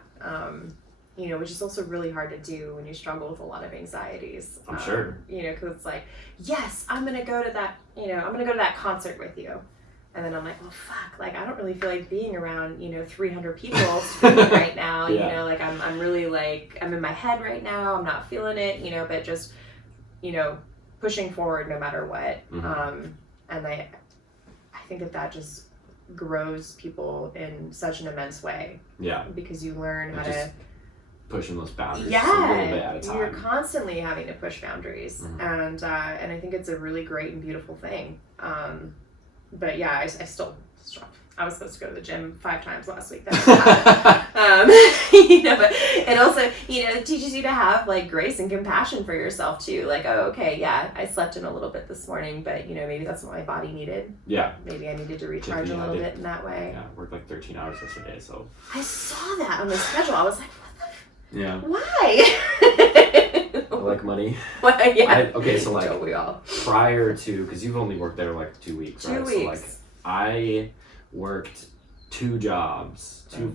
You know, which is also really hard to do when you struggle with a lot of anxieties. I'm sure. You know, because it's like, yes, I'm going to go to that, you know, I'm going to go to that concert with you. And then I'm like, well, fuck, like, I don't really feel like being around, you know, 300 people screaming right now. You know, like, I'm really like, I'm in my head right now. I'm not feeling it, you know, but just, you know, pushing forward no matter what. Mm-hmm. And I think that just grows people in such an immense way. Yeah. Because you learn how to pushing those boundaries a little bit at a time. You're constantly having to push boundaries. Mm-hmm. And I think it's a really great and beautiful thing. But yeah, I still struggle. I was supposed to go to the gym 5 times last week. You know, but it also, you know, teaches you to have like grace and compassion for yourself too. Like, oh, okay, yeah, I slept in a little bit this morning, but you know, maybe that's what my body needed. Yeah. Maybe I needed to recharge a little bit in that way. Yeah, I worked like 13 hours yesterday, so. I saw that on the schedule. I was like, what the? Yeah. Why? I like money. Well, yeah. Okay, so like Don't we all? prior to, because you've only worked there like 2 weeks, right? 2 weeks. So like I worked 2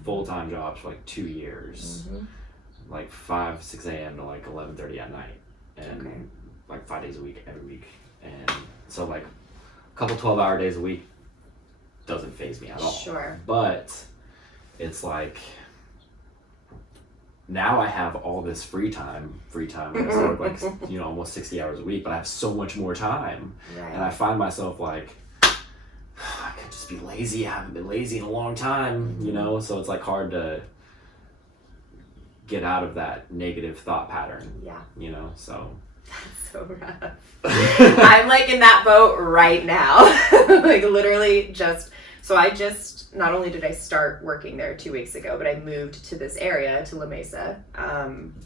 full-time jobs for like 2 years, like 6 a.m. to like 11:30 at night, and like 5 days a week, every week, and so like a couple 12-hour days a week doesn't faze me at all. Sure. But it's like now I have all this free time when I work like, you know, almost 60 hours a week, but I have so much more time. Right. And I find myself like, I could just be lazy. I haven't been lazy in a long time, you know? So it's like hard to get out of that negative thought pattern. Yeah. You know, so. That's so rough. I'm like in that boat right now. Like literally so I not only did I start working there 2 weeks ago, but I moved to this area, to La Mesa,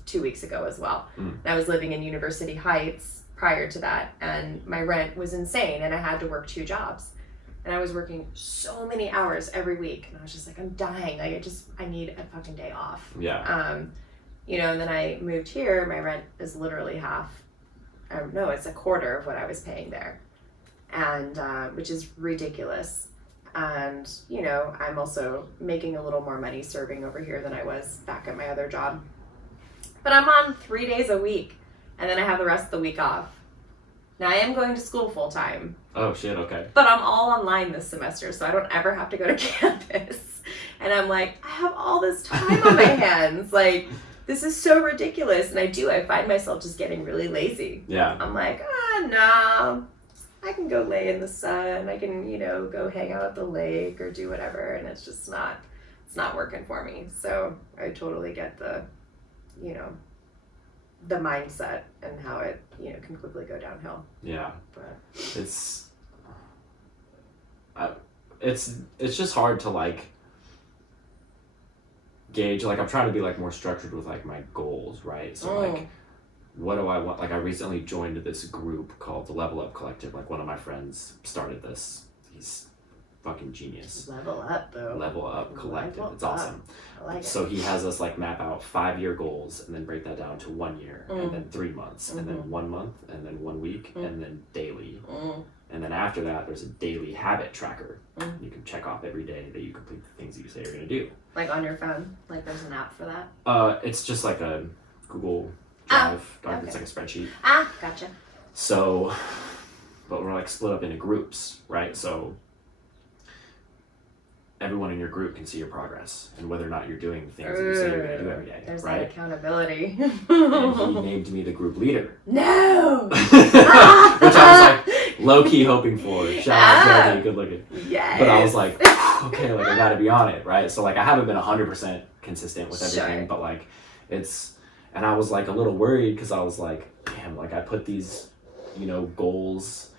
2 weeks ago as well. And I was living in University Heights prior to that, and my rent was insane, and I had to work 2 jobs. And I was working so many hours every week, and I was just like, I'm dying. Like, I need a fucking day off. Yeah. You know, and then I moved here. My rent is literally half. No, it's a quarter of what I was paying there, and which is ridiculous. And, you know, I'm also making a little more money serving over here than I was back at my other job. But I'm on 3 days a week, and then I have the rest of the week off. Now, I am going to school full time. Oh, shit, okay. But I'm all online this semester, so I don't ever have to go to campus. And I'm like, I have all this time on my hands. Like, this is so ridiculous. And I find myself just getting really lazy. Yeah. I'm like, no. I can go lay in the sun. I can, you know, go hang out at the lake or do whatever. And it's just it's not working for me. So I totally get the, you know, the mindset and how it, you know, can quickly go downhill. Yeah. But it's just hard to like gauge. Like I'm trying to be like more structured with like my goals, right? So like, what do I want? Like I recently joined this group called the Level Up Collective. Like one of my friends started this. He's fucking genius. Level up, though. Level up collective. Level it's awesome. up. I like it. So he has us like map out 5-year goals and then break that down to 1 year and then 3 months and then 1 month and then 1 week and then daily. And then after that, there's a daily habit tracker. You can check off every day that you complete the things that you say you're going to do. Like on your phone? Like there's an app for that? It's just like a Google Drive. Okay. It's like a spreadsheet. Gotcha. So, but we're like split up into groups, right? So everyone in your group can see your progress and whether or not you're doing the things that you say you're going to do every day. There's right? that accountability. And he named me the group leader. No! Which I was like low-key hoping for. Shout out Jenny, good looking. Yes. But I was like, okay, like I gotta be on it, right? So like I haven't been 100% consistent with everything, but like and I was like a little worried because I was like, damn, like I put these, goals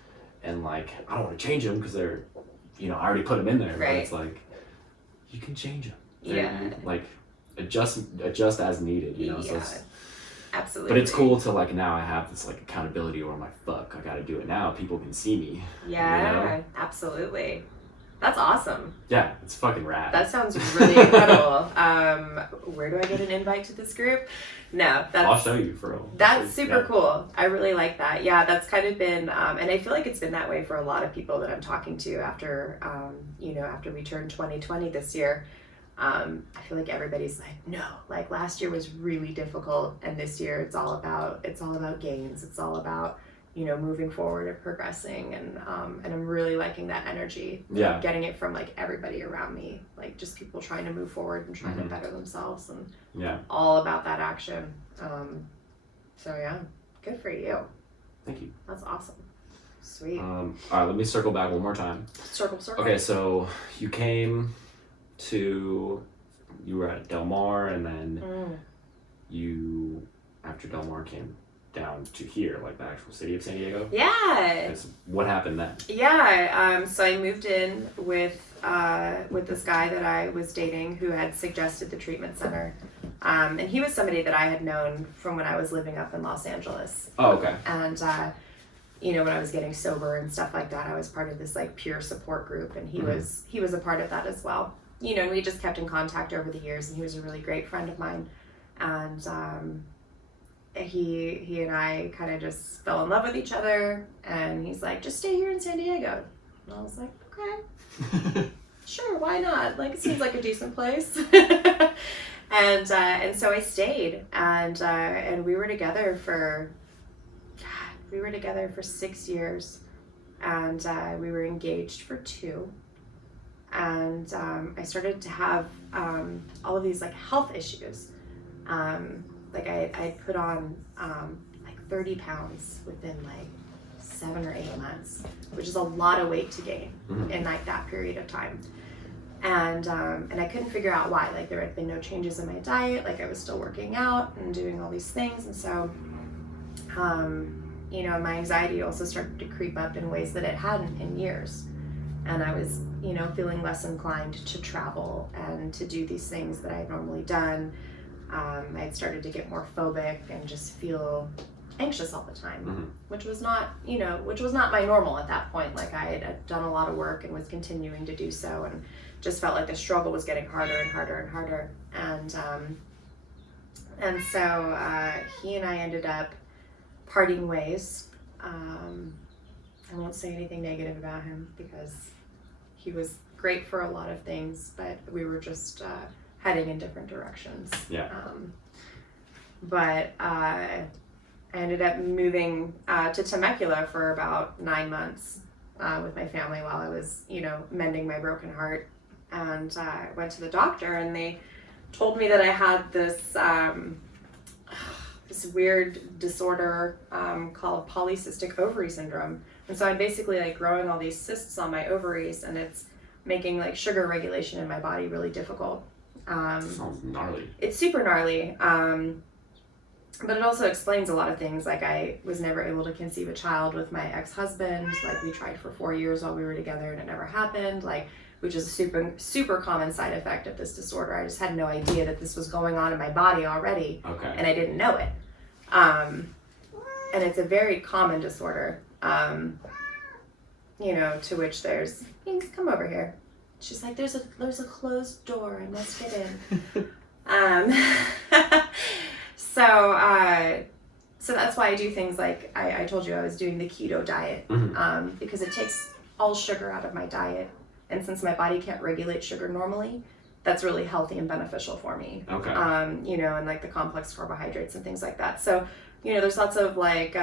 and like I don't want to change them because they're, I already put them in there, but it's like, you can change them. Like adjust as needed, so absolutely. But it's cool to like now I have this like accountability where I'm like, fuck, I gotta do it now. People can see me. Absolutely. That's awesome. Yeah, it's fucking rad. That sounds really incredible. Where do I get an invite to this group? No, I'll show you for real. That's super cool. I really like that. Yeah, that's kind of been, and I feel like it's been that way for a lot of people that I'm talking to after, after we turned 2020 this year. I feel like everybody's like, no, like last year was really difficult, and this year it's all about gains. It's all about, moving forward and progressing, and I'm really liking that energy. Yeah. Getting it from like everybody around me, like just people trying to move forward and trying to better themselves, and all about that action. So yeah, good for you. Thank you. That's awesome. Sweet. All right, let me circle back one more time. Circle. Okay, so you were at Del Mar, and then you, after Del Mar, came down to here, like the actual city of San Diego. Yeah. What happened then? Yeah. So I moved in with this guy that I was dating who had suggested the treatment center, and he was somebody that I had known from when I was living up in Los Angeles. Oh, okay. And when I was getting sober and stuff like that, I was part of this like peer support group, and he was a part of that as well. And we just kept in contact over the years, and he was a really great friend of mine, and he and I kind of just fell in love with each other, and he's like, just stay here in San Diego. And I was like, okay, sure, why not? Like, it seems like a decent place. and so I stayed, and we were together for 6 years, and we were engaged for 2. And I started to have all of these like health issues. Like I put on like 30 pounds within like 7 or 8 months, which is a lot of weight to gain in like that period of time. And I couldn't figure out why. Like there had been no changes in my diet. Like I was still working out and doing all these things. And so, my anxiety also started to creep up in ways that it hadn't in years. And I was, feeling less inclined to travel and to do these things that I had normally done. I had started to get more phobic and just feel anxious all the time, which was not my normal at that point. Like I had done a lot of work and was continuing to do so, and just felt like the struggle was getting harder and harder and harder. And so he and I ended up parting ways. I won't say anything negative about him because he was great for a lot of things, but we were just heading in different directions. Yeah. But I ended up moving to Temecula for about 9 months with my family while I was, mending my broken heart. And I went to the doctor, and they told me that I had this this weird disorder called polycystic ovary syndrome. And so I'm basically like growing all these cysts on my ovaries, and it's making like sugar regulation in my body really difficult. Sounds gnarly. It's super gnarly. But it also explains a lot of things. Like I was never able to conceive a child with my ex-husband. Like we tried for 4 years while we were together, and it never happened. Like, which is a super, super common side effect of this disorder. I just had no idea that this was going on in my body already. Okay. And I didn't know it. And it's a very common disorder. to which there's, come over here. She's like, there's a closed door, I must get in. So that's why I do things like, I told you I was doing the keto diet, because it takes all sugar out of my diet. And since my body can't regulate sugar normally, that's really healthy and beneficial for me. Okay. And like the complex carbohydrates and things like that. So, there's lots of like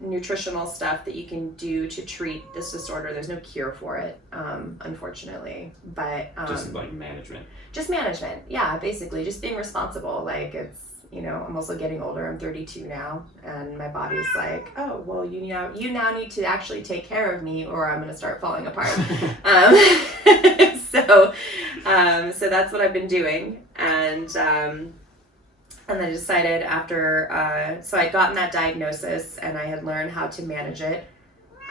nutritional stuff that you can do to treat this disorder. There's no cure for it, unfortunately. But just like management. Just management, yeah. Basically, just being responsible. Like it's, I'm also getting older. I'm 32 now, and my body's like, oh, well, you now need to actually take care of me, or I'm going to start falling apart. So that's what I've been doing, and then I decided after, so I'd gotten that diagnosis, and I had learned how to manage it,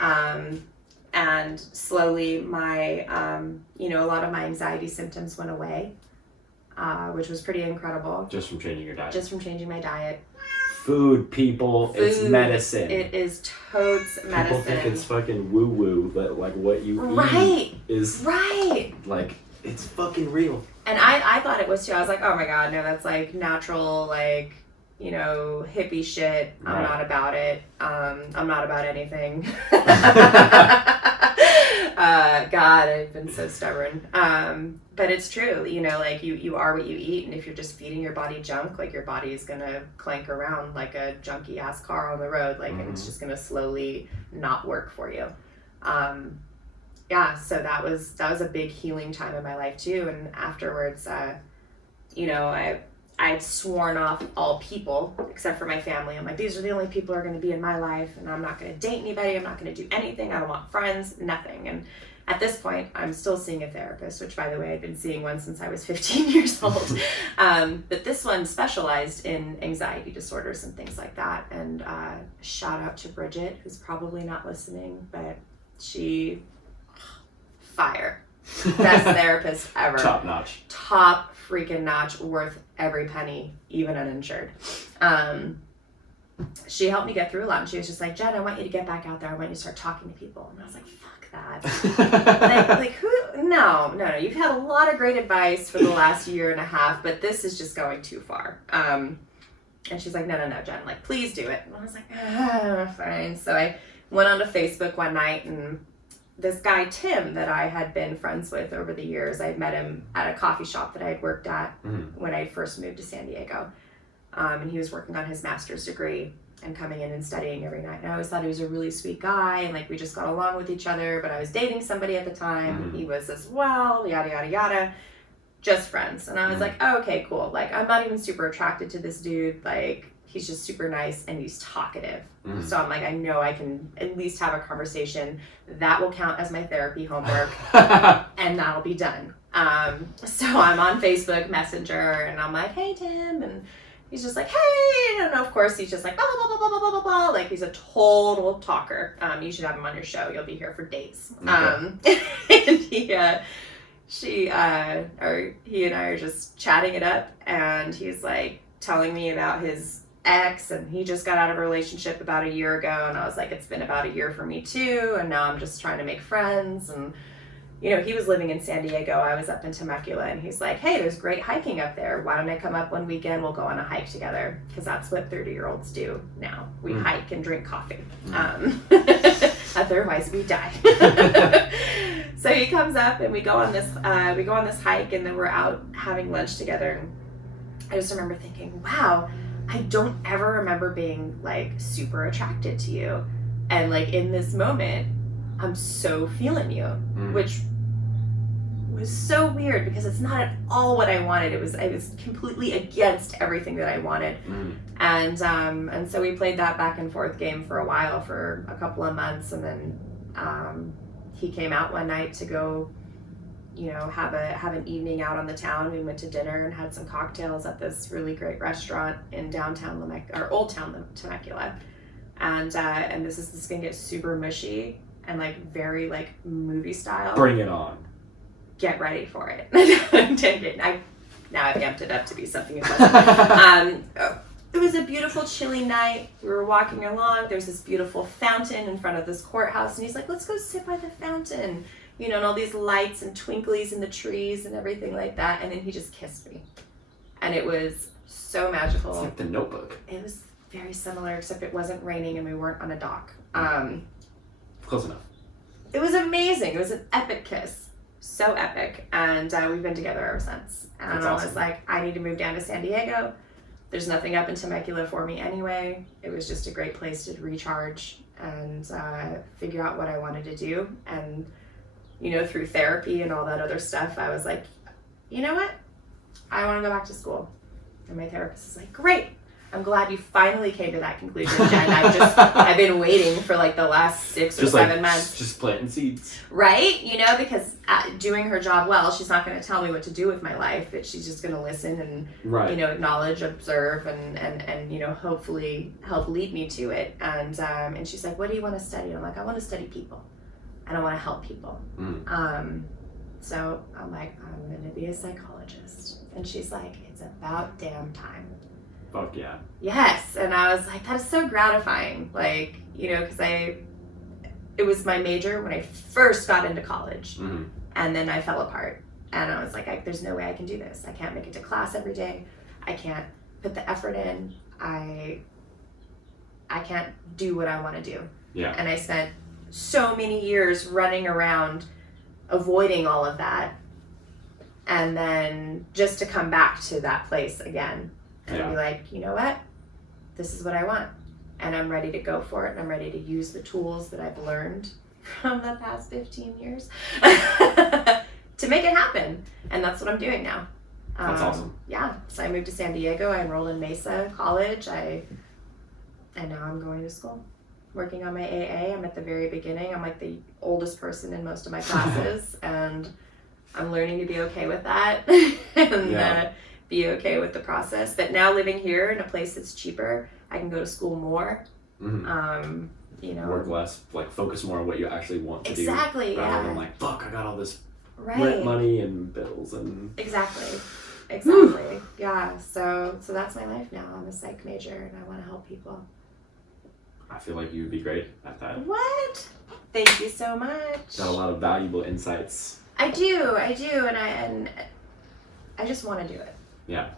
and slowly my, a lot of my anxiety symptoms went away. Which was pretty incredible. Just from changing your diet. Just from changing my diet. Food, people, it's medicine. It is totes medicine. People think it's fucking woo-woo, but like what you eat is like, it's fucking real. And I thought it was too. I was like, oh my God, no, that's like natural, like, hippie shit. I'm not about it. I'm not about anything. God, I've been so stubborn. But it's true, like you are what you eat, and if you're just feeding your body junk, like your body is gonna clank around like a junky ass car on the road, like, and it's just gonna slowly not work for you. So that was a big healing time in my life too. And afterwards, I'd sworn off all people except for my family. I'm like, these are the only people who are going to be in my life, and I'm not going to date anybody. I'm not going to do anything. I don't want friends, nothing. And at this point, I'm still seeing a therapist, which, by the way, I've been seeing one since I was 15 years old. But this one specialized in anxiety disorders and things like that. And shout out to Bridget, who's probably not listening, but she, fire. Best therapist ever. Top notch. Top freaking notch, worth every penny, even uninsured. She helped me get through a lot, and she was just like, Jen, I want you to get back out there. I want you to start talking to people. And I was like, fuck that. like who? No. You've had a lot of great advice for the last year and a half, but this is just going too far. And she's like, no, Jen, like, please do it. And I was like, fine. So I went onto Facebook one night, and this guy, Tim, that I had been friends with over the years, I had met him at a coffee shop that I had worked at when I first moved to San Diego. And he was working on his master's degree and coming in and studying every night. And I always thought he was a really sweet guy, and like we just got along with each other, but I was dating somebody at the time. He was as well, yada, yada, yada. Just friends. And I was like, oh, okay, cool. Like, I'm not even super attracted to this dude. Like, he's just super nice, and he's talkative. So I'm like, I know I can at least have a conversation. That will count as my therapy homework, and that'll be done. So I'm on Facebook Messenger, and I'm like, hey, Tim, and he's just like, hey, and of course he's just like, blah, blah, blah, blah, blah, blah, blah, blah. Like, he's a total talker. You should have him on your show. You'll be here for days. Okay. And he and I are just chatting it up, and he's like telling me about his ex, and he just got out of a relationship about a year ago, and I was like, it's been about a year for me too, and now I'm just trying to make friends. And he was living in San Diego, I was up in Temecula, and he's like, hey, there's great hiking up there, why don't I come up one weekend, we'll go on a hike together, because that's what 30-year-olds do now. We hike and drink coffee. Otherwise we die. So he comes up, and we go on this hike, and then we're out having lunch together, and I just remember thinking, wow, I don't ever remember being like super attracted to you, and like in this moment I'm so feeling you, which was so weird because it's not at all what I wanted. I was completely against everything that I wanted. And so we played that back and forth game for a while, for a couple of months, and then he came out one night to go have an evening out on the town. We went to dinner and had some cocktails at this really great restaurant in downtown Old Town Temecula. And this is gonna get super mushy and like very like movie style. Bring it on. Get ready for it. Now I've amped it up to be something it wasn't. It was a beautiful, chilly night. We were walking along. There's this beautiful fountain in front of this courthouse. And he's like, let's go sit by the fountain. You know, and all these lights and twinklies in the trees and everything like that. And then he just kissed me. And it was so magical. It's like The Notebook. It was very similar, except it wasn't raining and we weren't on a dock. Close enough. It was amazing. It was an epic kiss. So epic. And we've been together ever since. And That's I awesome. was like, I need to move down to San Diego. There's nothing up in Temecula for me anyway. It was just a great place to recharge and figure out what I wanted to do. And, you know, through therapy and all that other stuff, I was like, you know what? I want to go back to school. And my therapist is like, great. I'm glad you finally came to that conclusion, Jen. I've been waiting for like the last 6 or 7 months. Just planting seeds. Right? You know, because doing her job well, she's not going to tell me what to do with my life, but she's just going to listen and, you know, acknowledge, observe, and you know, hopefully help lead me to it. And she's like, what do you want to study? I'm like, I want to study people and I want to help people. So I'm like, I'm going to be a psychologist. And she's like, it's about damn time. Fuck yeah. Yes. And I was like, that is so gratifying. Like, you know, because it was my major when I first got into college. And then I fell apart. And I was like, there's no way I can do this. I can't make it to class every day. I can't put the effort in. I can't do what I want to do. Yeah. And I spent so many years running around avoiding all of that. And then just to come back to that place again. And be like, you know what? This is what I want. And I'm ready to go for it. And I'm ready to use the tools that I've learned from the past 15 years to make it happen. And that's what I'm doing now. That's awesome. Yeah. So I moved to San Diego. I enrolled in Mesa College. And now I'm going to school, working on my AA. I'm at the very beginning. I'm like the oldest person in most of my classes. And I'm learning to be okay with that. And be okay with the process. But now living here in a place that's cheaper, I can go to school more. You know, work less, like focus more on what you actually want to do. Exactly. Rather than like, fuck, I got all this rent money and bills and. Exactly. Yeah. So that's my life now. I'm a psych major and I want to help people. I feel like you'd be great at that. What? Thank you so much. Got a lot of valuable insights. I do, and I just want to do it. Yeah.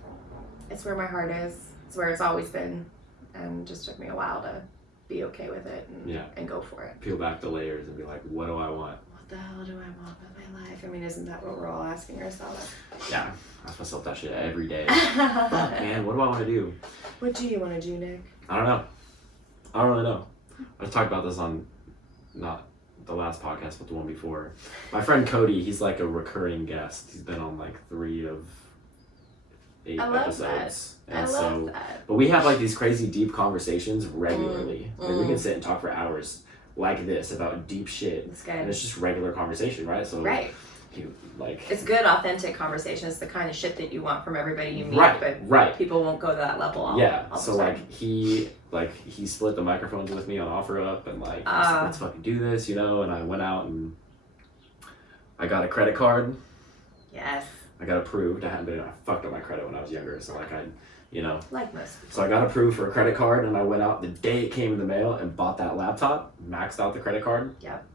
It's where my heart is. It's where it's always been, and it just took me a while to be okay with it and go for it. Peel back the layers and be like, what do I want? What the hell do I want with my life? I mean, isn't that what we're all asking ourselves? Yeah, I ask myself that shit every day. Fuck, man, what do I want to do? What do you want to do, Nick? I don't know. I don't really know. I was talking about this on not the last podcast, but the one before. My friend Cody, he's like a recurring guest. He's been on like 3 of 8 episodes. I love that. But we have like these crazy deep conversations regularly. Like we can sit and talk for hours like this about deep shit. That's good. And it's just regular conversation, right? So it's good, authentic conversation. It's the kind of shit that you want from everybody you meet, but people won't go to that level all the time. Like he split the microphones with me on OfferUp and like let's fucking do this, you know, and I went out and I got a credit card. Yes. I got approved. I fucked up my credit when I was younger, so like like most people. So I got approved for a credit card and I went out the day it came in the mail and bought that laptop, maxed out the credit card. Yep.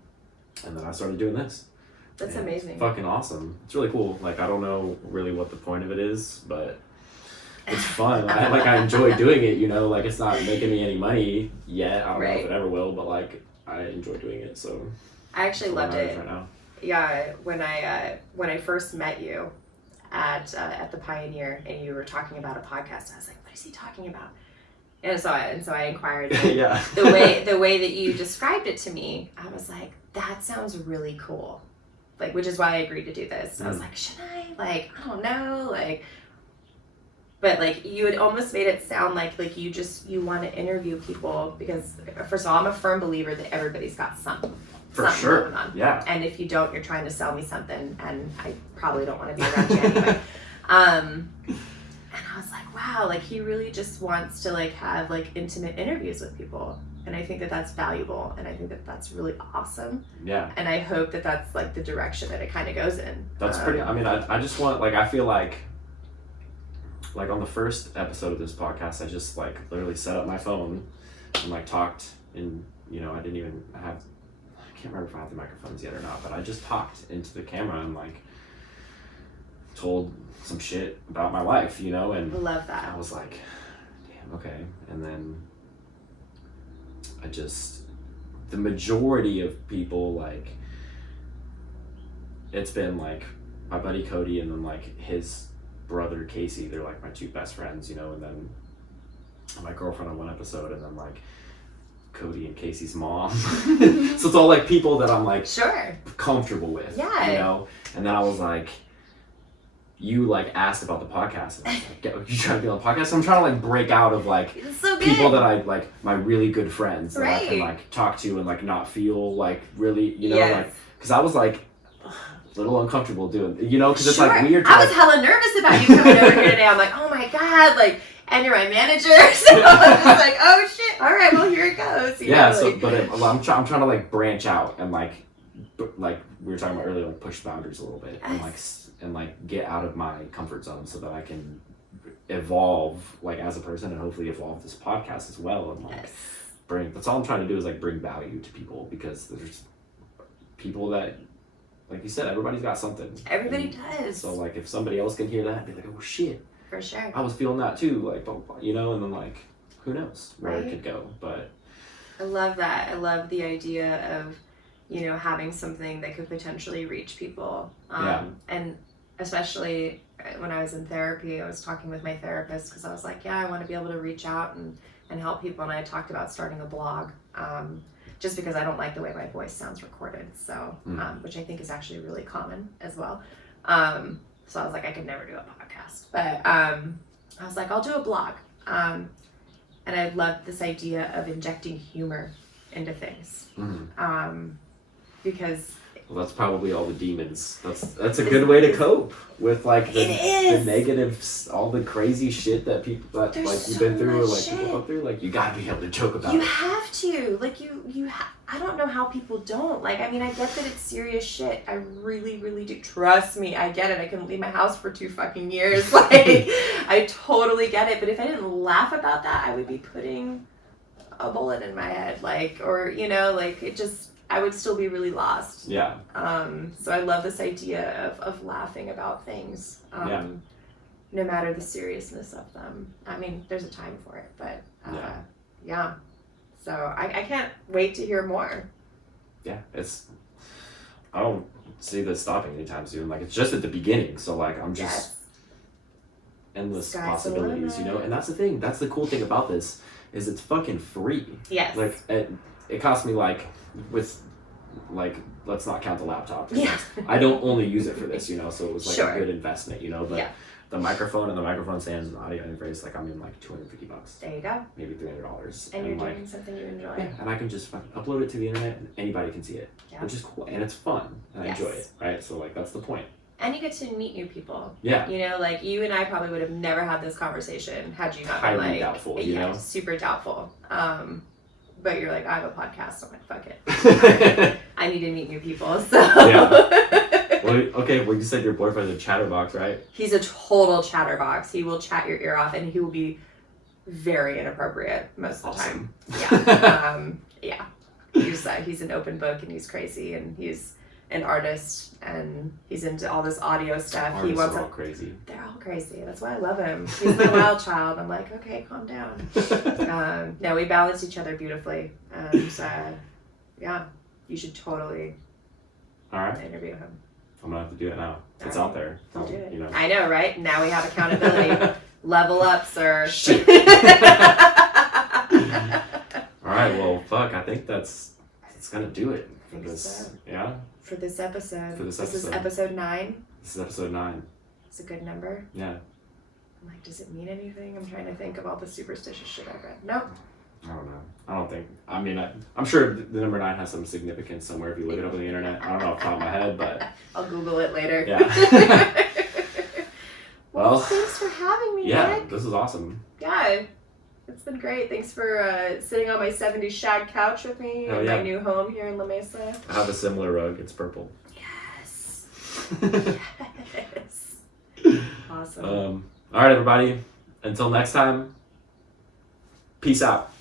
And then I started doing this. That's amazing. It's fucking awesome. It's really cool. Like I don't know really what the point of it is, but it's fun. I enjoy doing it, you know, like it's not making me any money yet. I don't know if it ever will, but like I enjoy doing it, so I actually loved it. Right now. Yeah, when I first met you at the Pioneer and you were talking about a podcast, I was like, what is he talking about? And so I inquired. Yeah. The way that you described it to me, I was like, that sounds really cool. Like, which is why I agreed to do this. I was like, should I? Like, I don't know. Like, but like you had almost made it sound like you want to interview people because first of all, I'm a firm believer that everybody's got something. For sure. Going on. Yeah. And if you don't, you're trying to sell me something, and I probably don't want to be around you anyway. And I was like, wow, like he really just wants to like have like intimate interviews with people. And I think that that's valuable, and I think that that's really awesome. Yeah. And I hope that that's like the direction that it kind of goes in. That's pretty. I mean, I just want, like, I feel like like on the first episode of this podcast, I just like literally set up my phone and like talked and, you know, I can't remember if I had the microphones yet or not, but I just talked into the camera and like told some shit about my life, you know, and love that. I was like, damn, okay. And then the majority of people, like, it's been like my buddy Cody and then like his brother Casey, they're like my two best friends, you know, and then my girlfriend on one episode, and then like Cody and Casey's mom. So it's all like people that I'm like sure comfortable with, yeah, you know. And then I was like, you like asked about the podcast, and I was like, you trying to be on the podcast? I'm trying to like break out of like so people that I like, my really good friends that right. I can like talk to and like not feel like really, you know, yes. like, because I was like a little uncomfortable doing, you know, because it's sure. like weird. I was hella nervous about you coming over here today. I'm like, oh my god, like, and you're my manager, so I'm just like, oh shit, all right, well here it goes. You yeah, know, so like, but I'm trying to like branch out and like we were talking about earlier, like push boundaries a little bit yes. and like get out of my comfort zone so that I can evolve like as a person and hopefully evolve this podcast as well, and like yes. that's all I'm trying to do is like bring value to people, because there's people that, like you said, everybody's got something. Everybody does. So like if somebody else can hear that, be like, oh shit, for sure, I was feeling that too, like, you know, and then like who knows where right. it could go. But I love that. I love the idea of, you know, having something that could potentially reach people. And especially when I was in therapy, I was talking with my therapist because I was like, yeah, I want to be able to reach out and help people. And I talked about starting a blog, just because I don't like the way my voice sounds recorded. So, which I think is actually really common as well. So I was like, I could never do a podcast, but I was like, I'll do a blog. And I love this idea of injecting humor into things. Because that's probably all the demons. That's a good way to cope with like the negative, all the crazy shit that people that There's like you've so been through, or like shit. people go through. Like you gotta be able to joke about you it. have to, like I don't know how people don't. Like, I mean, I get that it's serious shit. I really, really do. Trust me, I get it. I couldn't leave my house for 2 fucking years. Like, I totally get it. But if I didn't laugh about that, I would be putting a bullet in my head, like, or you know, like it just. I would still be really lost. Yeah. So I love this idea of laughing about things, no matter the seriousness of them. I mean, there's a time for it, but yeah. So I can't wait to hear more. Yeah, I don't see this stopping anytime soon. Like it's just at the beginning, so like I'm just endless Sky's possibilities, you know. And that's the thing. That's the cool thing about this is it's fucking free. Yes. Like it cost me like. With like, let's not count the laptop. Yeah. I don't only use it for this, you know, so it was like sure. a good investment, you know, but the microphone and the microphone stands and the audio interface, like I'm in like $250. There you go. Maybe $300. And you're like, doing something you enjoy. Yeah, and I can just upload it to the internet and anybody can see it, which is cool. And it's fun and I enjoy it, right? So like, that's the point. And you get to meet new people. Yeah. You know, like you and I probably would have never had this conversation had you not Highly been like doubtful, you know? Super doubtful. But you're like, I have a podcast. I'm like, fuck it. I need to meet new people. So Well, you said your boyfriend's a chatterbox, right? He's a total chatterbox. He will chat your ear off, and he will be very inappropriate most of the time. Yeah. He's an open book, and he's crazy, and he's an artist, and he's into all this audio stuff. Artists are all crazy. They're all crazy. That's why I love him. He's my wild child. I'm like, okay, calm down. No, we balance each other beautifully, and you should totally interview him. I'm gonna have to do it now. It's out there. I'll do it. You know. I know, right? Now we have accountability. Level up, sir. Shit. All right. Well, fuck. I think that's gonna do it for this. So. Yeah. For this episode. This is episode 9. This is episode 9. It's a good number. Yeah. I'm like, does it mean anything? I'm trying to think of all the superstitious shit I've read. Nope. I don't know. I don't think. I mean, I'm sure the number 9 has some significance somewhere if you look it up on the internet. I don't know off the top of my head, but I'll Google it later. Yeah. Well, thanks for having me. Yeah, Nick. this is awesome. Yeah, it's been great. Thanks for sitting on my 70s shag couch with me in my new home here in La Mesa. I have a similar rug. It's purple. Yes. Yes. Awesome. All right, everybody. Until next time, peace out.